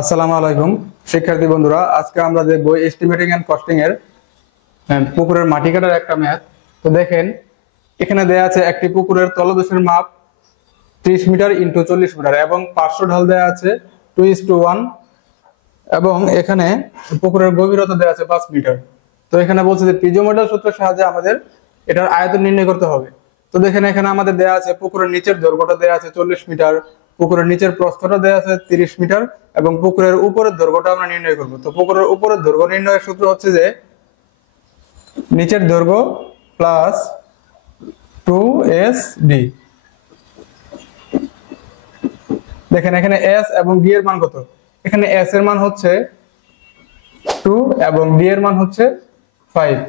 আসসালামু আলাইকুম শিক্ষার্থী বন্ধুরা, আজকে আমরা দেখব এস্টিমেটিং এন্ড কস্টিং এর পুকুরের মাটি কাটার একটা ম্যাথ। তো দেখেন, এখানে দেয়া আছে একটি পুকুরের তলদেশের মাপ 30 মিটার ইনটু 40 মিটার এবং পার্শ্ব ঢাল দেয়া আছে 2:1 এবং এখানে পুকুরের গভীরতা দেয়া আছে 5 মিটার। তো এখানে বলছে যে পিজো মডেল সূত্রের সাহায্যে আমাদের এটার আয়তন নির্ণয় করতে হবে। তো দেখেন, এখানে আমাদের দেয়া আছে পুকুরের নিচের দৈর্ঘ্যটা দেয়া আছে 40 মিটার, পুকুরের নিচের প্রস্থটা দেয়া আছে 30 মিটার এবং পুকুরের উপরের দৈর্ঘ্যটা আমরা নির্ণয় করব। তো পুকুরের উপরের দৈর্ঘ্য নির্ণয়ের সূত্র হচ্ছে যে নিচের দৈর্ঘ্য প্লাস 2sd। দেখেন এখানে s এবং d এর মান কত। এখানে s এর মান হচ্ছে 2 এবং d এর মান হচ্ছে 5।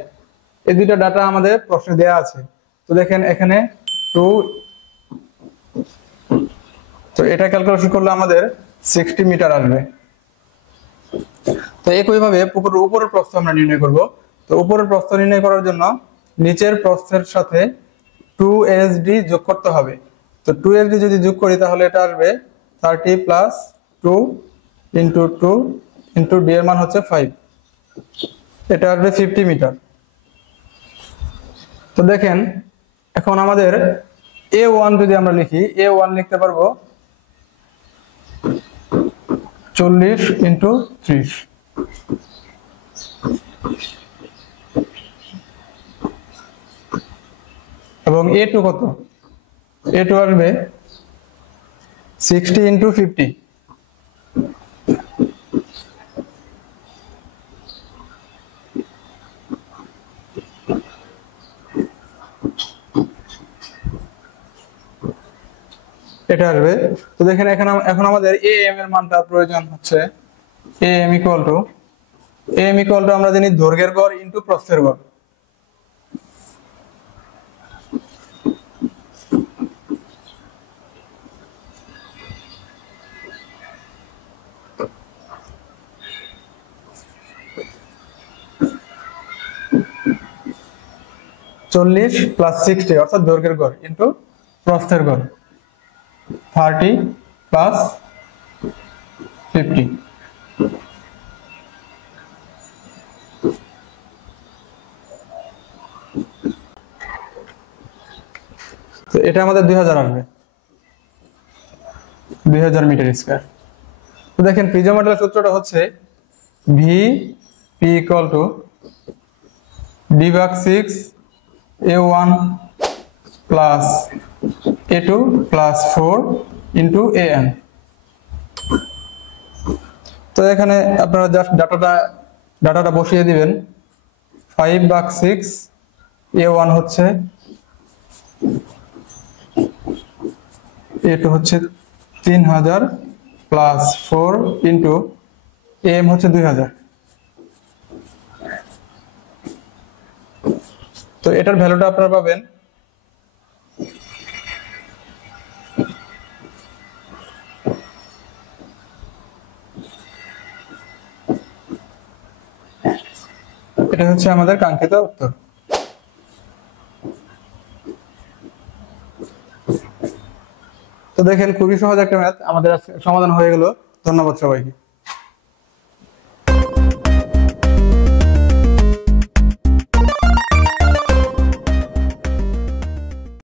এই দুটো ডাটা আমাদের প্রশ্নে দেয়া আছে। তো দেখেন এখানে 2, তো এটা ক্যালকুলেশন করলে আমাদের 60 মিটার আসবে। তো একইভাবে পুকুরের উপরের প্রস্থ আমরা নির্ণয় করব। তো উপরের প্রস্থ নির্ণয় করার জন্য নিচের প্রস্থের সাথে 2sd যোগ করতে হবে। তো 2sd যদি যোগ করি তাহলে এটা আসবে 30 প্লাস 2 ইন্টু 2 ইন্টু d এর মান হচ্ছে 5, এটা আসবে 50 মিটার। তো দেখেন এখন আমাদের a1 যদি আমরা লিখি, a1 লিখতে পারবো 40 ইন্টু 30 এবং a2 কত, a2 আসবে 60 ইন্টু 50। এটা আসবে। তো দেখেন এখন আমাদের am এর মানটা প্রয়োজন হচ্ছে am ইকুয়াল টু আমরা জানি দৈর্ঘ্যের গড় ইনটু প্রস্থের গড়। চল্লিশ প্লাস 60 অর্থাৎ দৈর্ঘ্যের গড় ইনটু প্রস্থের গড় 30 প্লাস 50। তো এটা আমাদের 2000 আসবে, 2000 মিটার স্কয়ার। তো দেখেন পিজো মডেলের সূত্রটা হচ্ছে VP equal to d/6 a1 plus a2 plus 4 into an। তো এখানে আপনারা জাস্ট ডাটাটা বসিয়ে দিবেন। 5/6 a1 হচ্ছে, a2 হচ্ছে 3000 প্লাস 4 ইন্টু am হচ্ছে 2000। তো এটার ভ্যালুটা আপনারা পাবেন এটা হচ্ছে আমাদের কাঙ্ক্ষিত উত্তর। তো দেখেন খুবই সহজ একটা ম্যাথ আমাদের সমাধান হয়ে গেল। ধন্যবাদ সবাইকে।